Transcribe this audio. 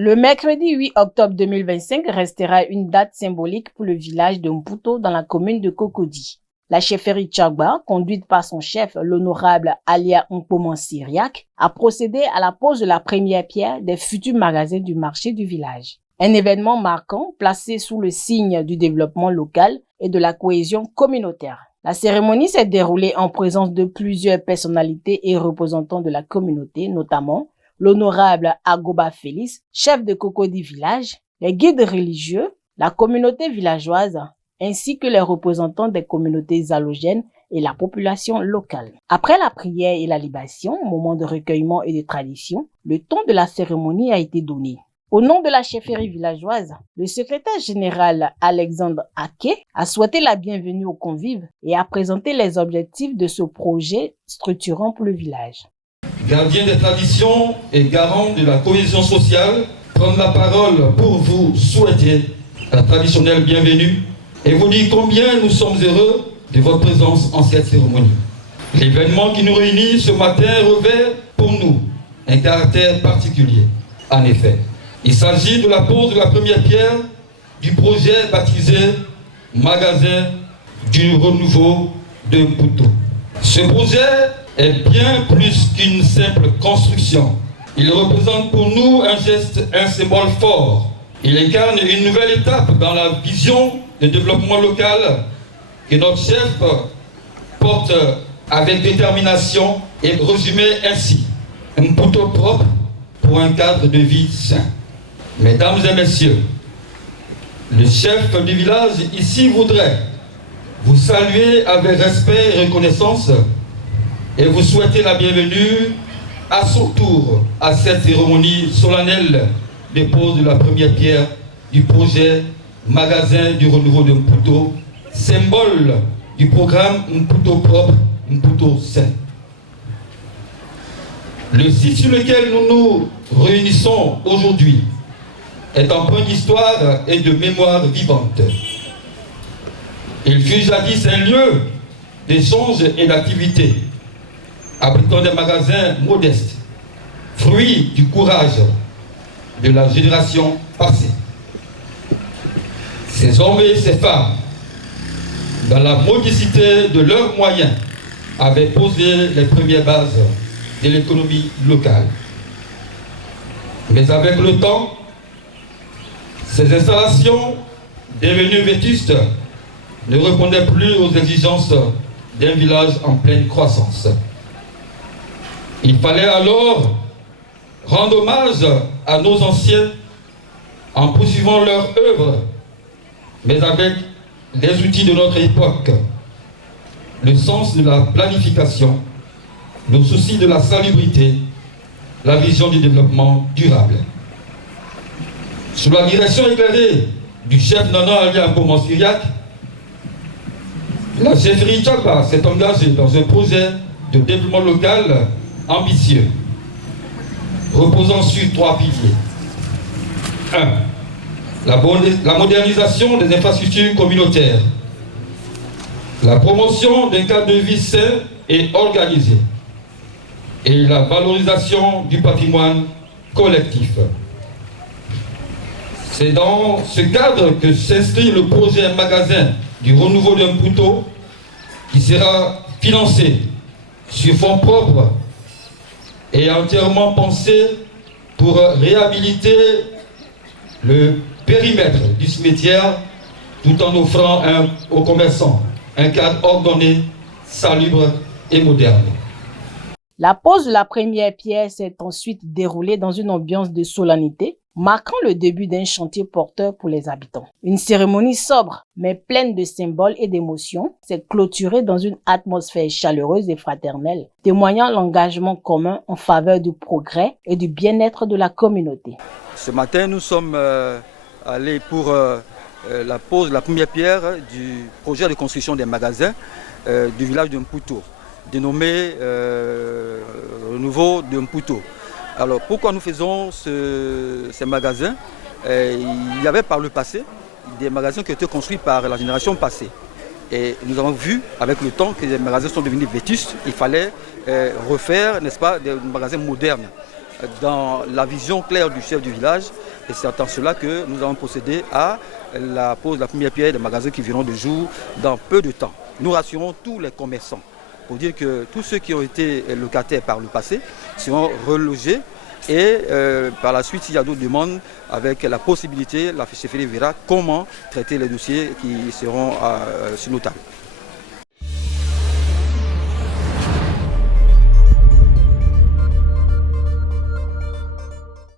Le mercredi 8 octobre 2025 restera une date symbolique pour le village de Mputo dans la commune de Cocody. La chefferie Tchagba, conduite par son chef, l'honorable Alia Nkoman Syriac, a procédé à la pose de la première pierre des futurs magasins du marché du village. Un événement marquant placé sous le signe du développement local et de la cohésion communautaire. La cérémonie s'est déroulée en présence de plusieurs personnalités et représentants de la communauté, notamment l'honorable Agoba Félix, chef de Cocody Village, les guides religieux, la communauté villageoise, ainsi que les représentants des communautés allogènes et la population locale. Après la prière et la libation, moment de recueillement et de tradition, le ton de la cérémonie a été donné. Au nom de la chefferie villageoise, le secrétaire général Alexandre Ake a souhaité la bienvenue aux convives et a présenté les objectifs de ce projet structurant pour le village. Gardien des traditions et garant de la cohésion sociale, prendre la parole pour vous souhaiter la traditionnelle bienvenue et vous dire combien nous sommes heureux de votre présence en cette cérémonie. L'événement qui nous réunit ce matin revêt pour nous un caractère particulier. En effet, il s'agit de la pose de la première pierre du projet baptisé Magasin du renouveau de Mputo. Ce projet est bien plus qu'une simple construction. Il représente pour nous un geste, un symbole fort. Il incarne une nouvelle étape dans la vision de développement local que notre chef porte avec détermination et résumé ainsi. Un Mputo propre pour un cadre de vie sain. Mesdames et messieurs, le chef du village ici voudrait vous saluer avec respect et reconnaissance et vous souhaiter la bienvenue à son tour à cette cérémonie solennelle de pose de la première pierre du projet Magasin du renouveau de Mputo, symbole du programme Mputo propre, Mputo sain. Le site sur lequel nous nous réunissons aujourd'hui est empreint d'histoire et de mémoire vivante. Il fut jadis un lieu d'échange et d'activité, abritant des magasins modestes, fruits du courage de la génération passée. Ces hommes et ces femmes, dans la modicité de leurs moyens, avaient posé les premières bases de l'économie locale. Mais avec le temps, ces installations, devenues vétustes, ne répondaient plus aux exigences d'un village en pleine croissance. Il fallait alors rendre hommage à nos anciens en poursuivant leur œuvre, mais avec les outils de notre époque, le sens de la planification, le souci de la salubrité, la vision du développement durable. Sous la direction éclairée du chef Nana Alia Nkoman Syriac, la chefferie Tchagba s'est engagée dans un projet de développement local ambitieux, reposant sur 3 piliers. 1. La modernisation des infrastructures communautaires. La promotion d'un cadre de vie sain et organisé. Et la valorisation du patrimoine collectif. C'est dans ce cadre que s'inscrit le projet Magasin du renouveau de Mputo qui sera financé sur fonds propres et entièrement pensé pour réhabiliter le périmètre du cimetière tout en offrant aux commerçants un cadre ordonné, salubre et moderne. La pose de la première pierre s'est ensuite déroulée dans une ambiance de solennité, marquant le début d'un chantier porteur pour les habitants. Une cérémonie sobre, mais pleine de symboles et d'émotions, s'est clôturée dans une atmosphère chaleureuse et fraternelle, témoignant l'engagement commun en faveur du progrès et du bien-être de la communauté. Ce matin, nous sommes allés pour la pose de la première pierre du projet de construction des magasins du village de Mputo, dénommé Renouveau de Mputo. Alors pourquoi nous faisons ces magasins? Il y avait par le passé des magasins qui ont été construits par la génération passée. Et nous avons vu avec le temps que les magasins sont devenus vétustes. Il fallait refaire, n'est-ce pas, des magasins modernes. dans la vision claire du chef du village. Et c'est en cela que nous avons procédé à la pose de la première pierre des magasins qui verront de jour dans peu de temps. Nous rassurons tous les commerçants pour dire que tous ceux qui ont été locataires par le passé seront relogés. Et par la suite, s'il y a d'autres demandes, avec la possibilité, la chefferie verra comment traiter les dossiers qui seront sur nos tables.